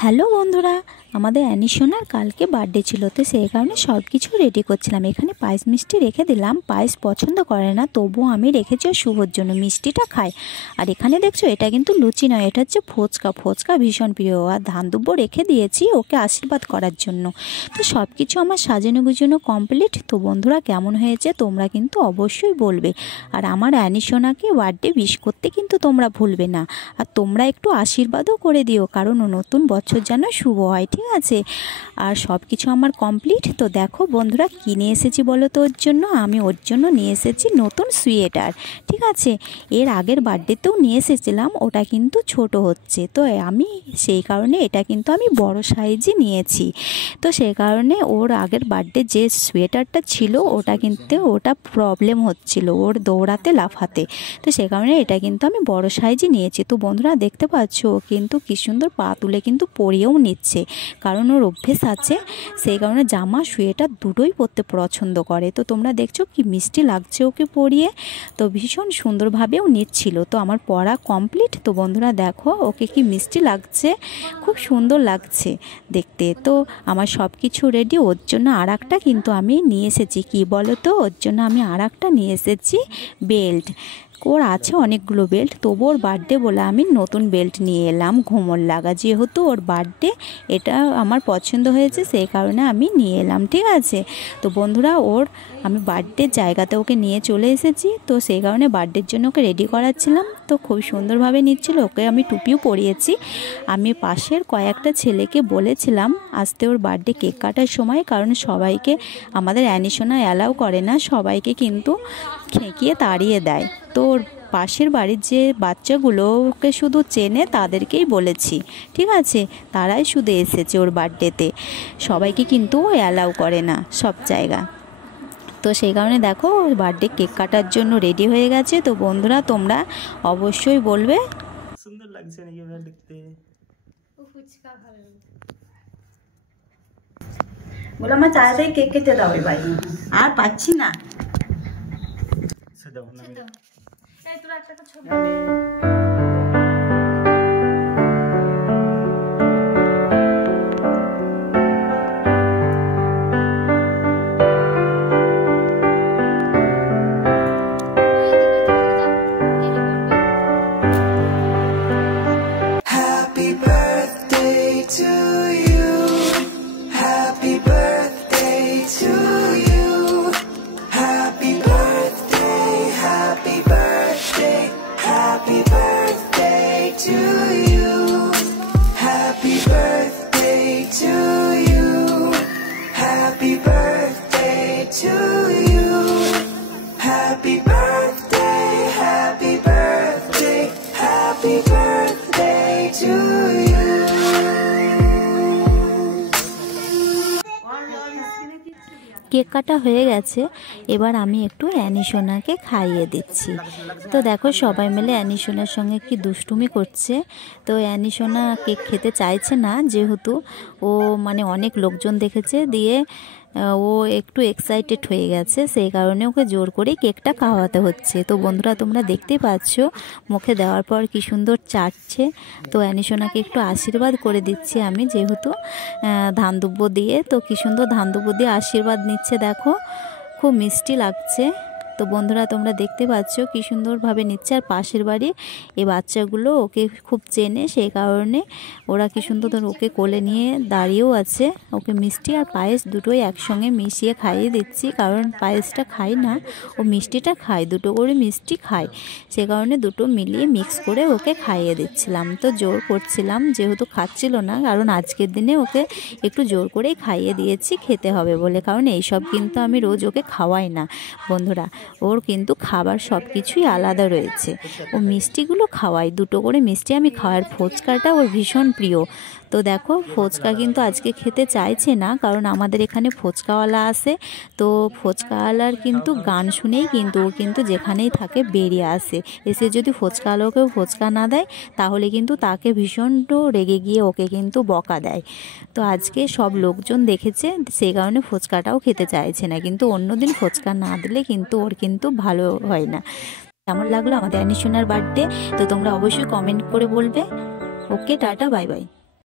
Hello বন্ধুরা, আমাদের অ্যানিশোনার কালকে বার্থডে ছিল, তো সেই কারণে সব কিছু রেডি করছিলাম। এখানে পায়েস মিষ্টি রেখে দিলাম। পায়েস পছন্দ করে না, তবুও আমি রেখেছি ও শুভর জন্য, মিষ্টিটা খায়। আর এখানে দেখছো, এটা কিন্তু লুচি নয়, এটা হচ্ছে ফুচকা। ফুচকা ভীষণ প্রিয়। আর ধান দুব্বো রেখে দিয়েছি ওকে আশীর্বাদ করার জন্য। তো সব কিছু আমার সাজানো গুজানো কমপ্লিট। তো বন্ধুরা, কেমন হয়েছে তোমরা কিন্তু অবশ্যই বলবে। আর আমার অ্যানিশোনাকে বার্থডে উইশ করতে কিন্তু তোমরা ভুলবে না। আর তোমরা একটু আশীর্বাদও করে দিও, কারণ নতুন বছর যেন শুভ হয়, ঠিক আছে? আর সব কিছু আমার কমপ্লিট। তো দেখো বন্ধুরা, কিনে এসেছি বলো তো ওর জন্য। আমি ওর জন্য নিয়ে এসেছি নতুন সোয়েটার, ঠিক আছে? এর আগের বার্থডেতেও নিয়ে এসেছিলাম, ওটা কিন্তু ছোট হচ্ছে, তো আমি সেই কারণে এটা কিন্তু আমি বড় সাইজই নিয়েছি। তো সেই কারণে ওর আগের বার্থডে যে সোয়েটারটা ছিল ওটা প্রবলেম হচ্ছিল ওর দৌড়াতে লাফাতে, তো সেই কারণে এটা কিন্তু আমি বড় সাইজই নিয়েছি। তো বন্ধুরা দেখতে পাচ্ছ, ও কিন্তু কি সুন্দর পা তুলে কিন্তু পরিয়েও নিচ্ছে, কারণ ওর অভ্যেস আছে। সেই কারণে জামা সোয়েটার দুটোই পরতে পছন্দ করে। তো তোমরা দেখছো কি মিষ্টি লাগছে ওকে পরিয়ে, তো ভীষণ সুন্দরভাবেও নিচ্ছিল। তো আমার পরা কমপ্লিট। তো বন্ধুরা দেখো ওকে কি মিষ্টি লাগছে, খুব সুন্দর লাগছে দেখতে। তো আমার সব কিছু রেডি। ওর জন্য আর একটা কিন্তু আমি নিয়ে এসেছি, কি বলো তো, ওর জন্য আমি আর একটা নিয়ে এসেছি বেল্ট। ওর আছে অনেকগুলো বেল্ট, তবু ওর বার্থডে বলে আমি নতুন বেল্ট নিয়ে এলাম ঘুমোর লাগা। যেহেতু ওর বার্থডে, এটা আমার পছন্দ হয়েছে, সেই কারণে আমি নিয়ে এলাম, ঠিক আছে? তো বন্ধুরা, আমি বার্থডের জায়গাতে ওকে নিয়ে চলে এসেছি। তো সেই কারণে বার্থডের জন্য ওকে রেডি করাচ্ছিলাম। তো খুব সুন্দরভাবে নিচ্ছিল। ওকে আমি টুপিও পরিয়েছি। আমি পাশের কয়েকটা ছেলেকে বলেছিলাম আসতে ওর বার্থডে কেক কাটার সময়, কারণ সবাইকে আমাদের অ্যানিশোনা অ্যালাউ করে না, সবাইকে কিন্তু খেঁকিয়ে তাড়িয়ে দেয়। তো ওর পাশের বাড়ির যে বাচ্চাগুলো ওকে শুধু চেনে তাদেরকেই বলেছি, ঠিক আছে? তারাই শুধু এসেছে ওর বার্থডেতে, সবাইকে কিন্তু অ্যালাউ করে না সব জায়গা। তো সেই কারণে দেখো বার্থডে কেক কাটার জন্য রেডি হয়ে গেছে। তো বন্ধুরা, তোমরা অবশ্যই বলবে সুন্দর লাগছে নাকি এবার দেখতে। বলে আমার চারিদিকে কেক কেটে দাও ভাই, আর পাচ্ছি না। তোরা একটা ছবি কেক কাটা হয়ে গেছে। এবার আমি একটু অ্যানিশোনাকে খাইয়ে দিচ্ছি। তো দেখো সবাই মিলে অ্যানিশোনার সঙ্গে কি দুষ্টুমি করছে। তো অ্যানিশোনা কেক খেতে চাইছে না, যেহেতু ও অনেক লোকজন দেখেছে, দিয়ে ও একটু এক্সাইটেড হয়ে গেছে, সেই কারণে ওকে জোর করেই কেকটা খাওয়াতে হচ্ছে। তো বন্ধুরা, তোমরা দেখতেই পাচ্ছ মুখে দেওয়ার পর কি সুন্দর চাটছে। তো অ্যানিশোনাকে একটু আশীর্বাদ করে দিচ্ছি আমি, যেহেতু ধান দুব্বো দিয়ে। তো কি সুন্দর ধান দুব্বো দিয়ে আশীর্বাদ নিচ্ছে, দেখো খুব মিষ্টি লাগছে। তো বন্ধুরা, তোমরা দেখতে পাচ্ছ কি সুন্দরভাবে নিচ্ছে। আর পাশের বাড়ির এই বাচ্চাগুলো ওকে খুব চেনে, সেই কারণে ওরা কি সুন্দর ওকে কোলে নিয়ে দাঁড়িয়েও আছে। ওকে মিষ্টি আর পায়েস দুটোই একসঙ্গে মিশিয়ে খাইয়ে দিচ্ছি, কারণ পায়েসটা খাই না, ও মিষ্টিটা খায়, দুটো করে মিষ্টি খায়, সে কারণে দুটো মিলিয়ে মিক্স করে ওকে খাইয়ে দিচ্ছিলাম। তো জোর করছিলাম, যেহেতু খাচ্ছিল না, কারণ আজকের দিনে ওকে একটু জোর করেই খাইয়ে দিয়েছি খেতে হবে বলে, কারণ এইসব কিন্তু আমি রোজ ওকে খাওয়াই না বন্ধুরা। ওর কিন্তু খাবার সব কিছুই আলাদা রয়েছে। ও মিষ্টিগুলো খাওয়াই, দুটো করে মিষ্টি আমি খাওয়ার। ফুচকাটা ওর ভীষণ প্রিয়। তো দেখো ফুচকা কিন্তু আজকে খেতে চাইছে না, কারণ আমাদের এখানে ফুচকাওয়ালা আসে। তো ফুচকাওয়ালার কিন্তু গান শুনেই কিন্তু ও কিন্তু যেখানেই থাকে বেরিয়ে আসে। এসে যদি ফুচকাওয়ালাকেও ফুচকা না দেয়, তাহলে কিন্তু তাকে ভীষণ রেগে গিয়ে ওকে কিন্তু বকা দেয়। তো আজকে সব লোকজন দেখেছে, সেই কারণে ফুচকাটাও খেতে চাইছে না। কিন্তু অন্যদিন ফুচকা না দিলে কিন্তু ওর কিন্তু ভালো হয় না। কেমন লাগলো আমাদের অ্যানিশোনার বার্থডে, তো তোমরা অবশ্যই কমেন্ট করে বলবে। ওকে, টাটা, বাই বাই।